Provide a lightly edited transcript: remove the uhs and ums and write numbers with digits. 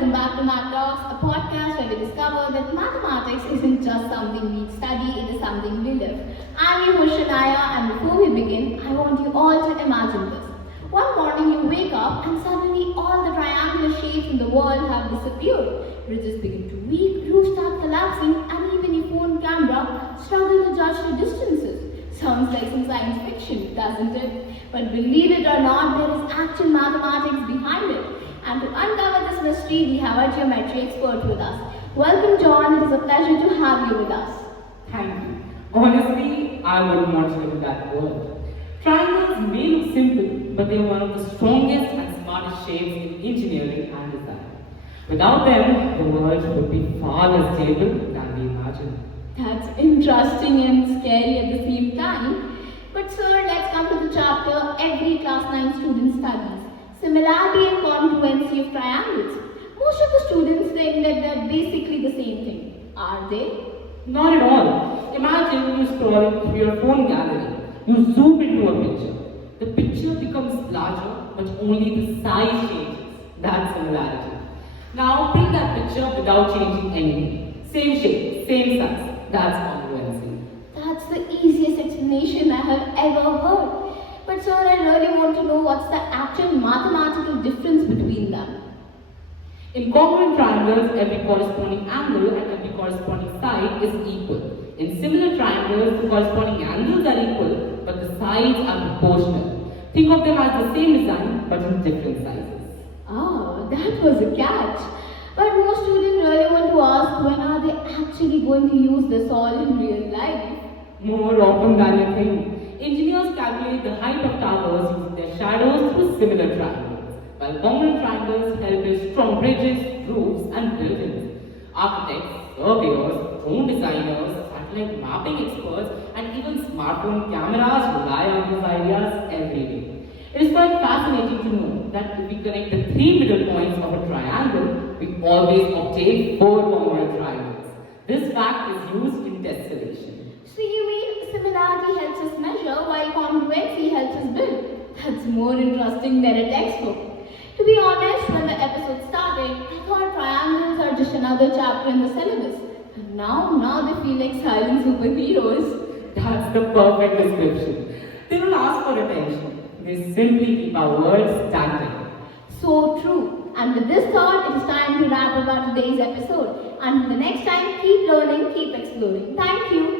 welcome back to Math Talks, a podcast where we discover that mathematics isn't just something we study, it is something we live. I'm your host Shania, and before we begin, I want you all to imagine this. One morning you wake up and suddenly all the triangular shapes in the world have disappeared. Bridges begin to weak, roofs start collapsing, and even your phone camera struggles to judge the distances. Sounds like some science fiction, doesn't it? But believe it or not, there is actual mathematics behind it. And to uncover this mystery, we have our geometry expert with us. Welcome, John. It is a pleasure to have you with us. Thank you. Honestly, I wouldn't want to live in that world. Triangles may look simple, but they are one of the strongest and smartest shapes in engineering and design. Without them, the world would be far less stable than we imagine. That's interesting and scary at the same time. But sir, let's come to the chapter every class 9 student studies. Similarity and congruency of triangles. Most of the students think that they're basically the same thing. Are they? Not at all. Imagine you scrolling through your phone gallery. You zoom into a picture. The picture becomes larger, but only the size changes. That's similarity. Now bring that picture without changing anything. Same shape, same size. That's congruency. That's the easiest explanation I have ever heard. But sir, I really want to know what's the actual mathematical difference between them. In congruent triangles, every corresponding angle and every corresponding side is equal. In similar triangles, the corresponding angles are equal, but the sides are proportional. Think of them as the same design, but in different sizes. Oh, that was a catch. But most students really want to ask, when are they actually going to use this all in real life? More often than you think. Engineers calculate the height of towers using their shadows through similar triangles, while congruent triangles help build strong bridges, roofs, and buildings. Architects, surveyors, drone designers, satellite mapping experts, and even smartphone cameras rely on these ideas every day. It is quite fascinating to know that if we connect the three middle points of a triangle, we always obtain four congruent triangles. This fact is used in tessellation. So you mean similarity helps us measure while congruency helps us build? That's more interesting than a textbook. To be honest, when the episode started, I thought triangles are just another chapter in the syllabus. And now they feel like silent superheroes. That's the perfect description. They don't ask for attention. They simply keep our world standing. So true. And with this thought, it is time to wrap up our today's episode. Until the next time, keep learning, keep exploring. Thank you.